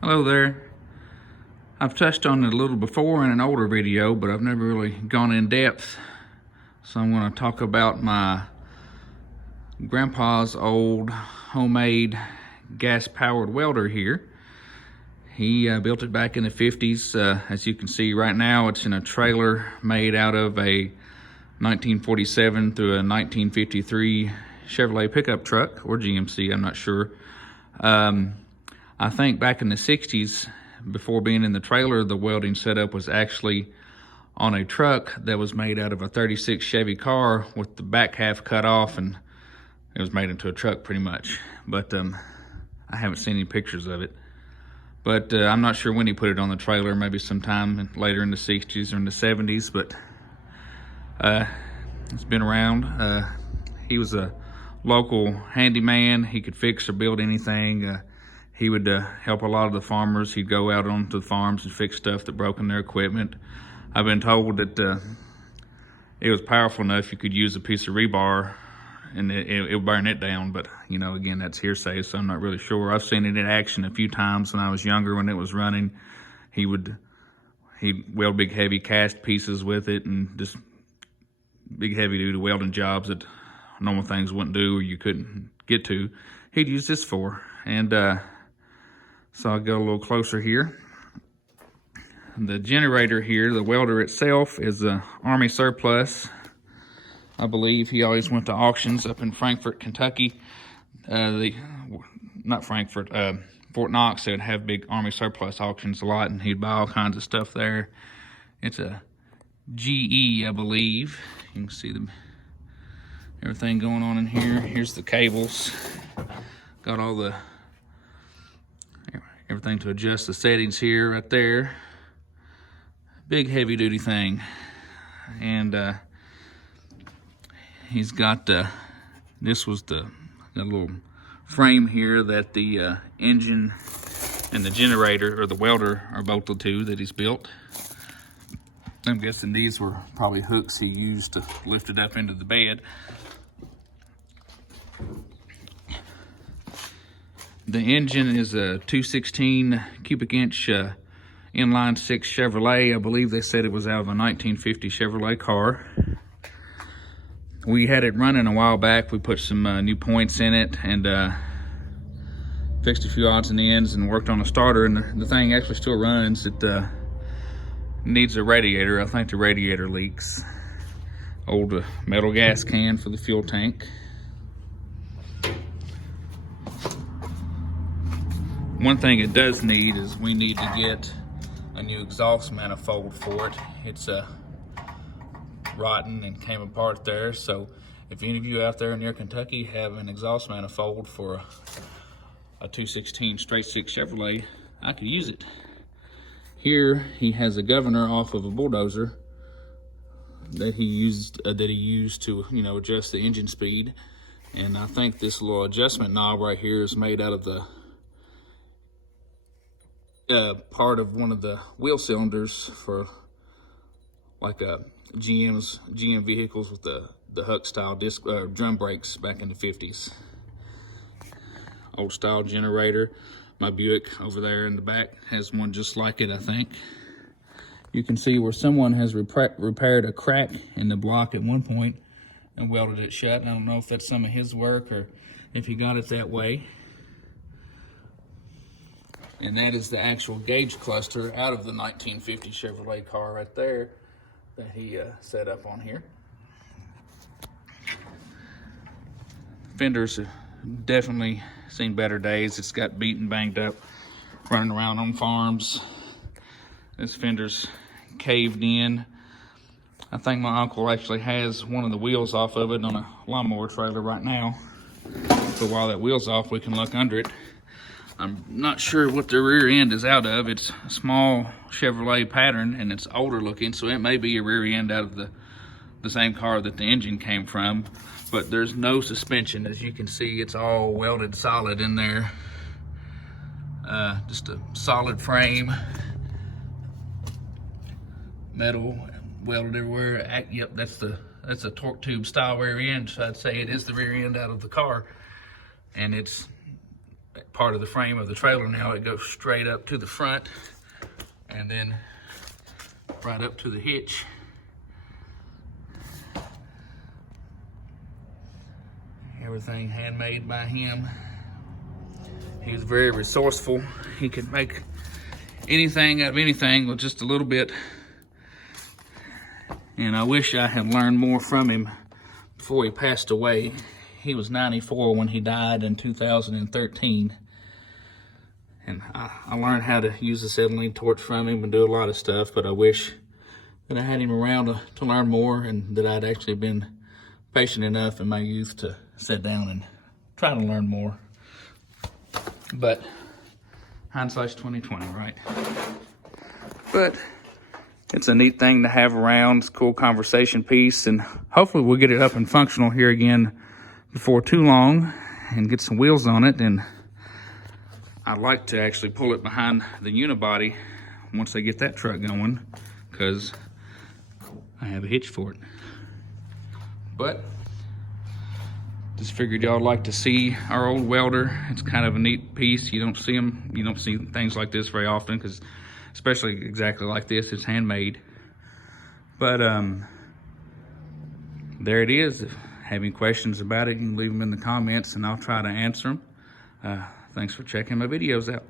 Hello there. I've touched on it a little before in an older video, but I've never really gone in depth. So I'm going to talk about my grandpa's old homemade gas-powered welder here. He built it back in the 50s. As you can see right now, it's in a trailer made out of a 1947 through a 1953 Chevrolet pickup truck, or GMC, I'm not sure. I think back in the 60s, before being in the trailer, the welding setup was actually on a truck that was made out of a 36 Chevy car with the back half cut off, and it was made into a truck pretty much. But I haven't seen any pictures of it. But I'm not sure when he put it on the trailer, maybe sometime later in the 60s or in the 70s, but it's been around. He was a local handyman. He could fix or build anything. He would help a lot of the farmers. He'd go out onto the farms and fix stuff that broke in their equipment. I've been told that it was powerful enough you could use a piece of rebar and it would burn it down, but you know, again, that's hearsay, so I'm not really sure. I've seen it in action a few times when I was younger when it was running. He'd weld big heavy cast pieces with it and just big heavy duty welding jobs that normal things wouldn't do or you couldn't get to. He'd use this for, and so I'll go a little closer here. The generator here, the welder itself, is a Army surplus. I believe he always went to auctions up in Frankfort, Kentucky. Not Frankfort, Fort Knox. They would have big Army surplus auctions a lot, and he'd buy all kinds of stuff there. It's a GE, I believe. You can see everything going on in here. Here's the cables. Got all the everything to adjust the settings here, right there. Big heavy duty thing. And he's got this was the little frame here that the engine and the generator or the welder are bolted to that he's built. I'm guessing these were probably hooks he used to lift it up into the bed. The engine is a 216 cubic inch inline six Chevrolet. I believe they said it was out of a 1950 Chevrolet car. We had it running a while back. We put some new points in it and fixed a few odds and ends and worked on a starter, and the thing actually still runs. It needs a radiator. I think the radiator leaks. Old metal gas can for the fuel tank. One thing it does need is we need to get a new exhaust manifold for it. It's rotten and came apart there, so if any of you out there near Kentucky have an exhaust manifold for a 216 straight six Chevrolet, I could use it. Here he has a governor off of a bulldozer that he used to, you know, adjust the engine speed, and I think this little adjustment knob right here is made out of the part of one of the wheel cylinders for like GM vehicles with the Huck style disc drum brakes back in the 50s. Old style generator. My Buick over there in the back has one just like it, I think. You can see where someone has repaired a crack in the block at one point and welded it shut. I don't know if that's some of his work or if he got it that way. And that is the actual gauge cluster out of the 1950 Chevrolet car right there that he set up on here. Fenders have definitely seen better days. It's got beat and banged up running around on farms. This fender's caved in. I think my uncle actually has one of the wheels off of it on a lawnmower trailer right now. So while that wheel's off, we can look under it. I'm not sure what the rear end is out of. It's a small Chevrolet pattern and it's older looking, so it may be a rear end out of the same car that the engine came from, but there's no suspension. As you can see, it's all welded solid in there. Just a solid frame, metal welded everywhere. Yep, that's a torque tube style rear end, so I'd say it is the rear end out of the car, and it's part of the frame of the trailer now. It goes straight up to the front and then right up to the hitch. Everything handmade by him. He was very resourceful. He could make anything out of anything with just a little bit. And I wish I had learned more from him before he passed away. He was 94 when he died in 2013. And I learned how to use the acetylene torch from him and do a lot of stuff, but I wish that I had him around to learn more, and that I'd actually been patient enough in my youth to sit down and try to learn more. But hindsight's 20/20, right? But it's a neat thing to have around. It's a cool conversation piece, and hopefully we'll get it up and functional here again before too long and get some wheels on it. And I'd like to actually pull it behind the unibody once they get that truck going, because I have a hitch for it. But just figured y'all like to see our old welder. It's kind of a neat piece. You don't see things like this very often, because especially exactly like this, it's handmade. But there it is. If you have any questions about it, you can leave them in the comments and I'll try to answer them. Thanks for checking my videos out.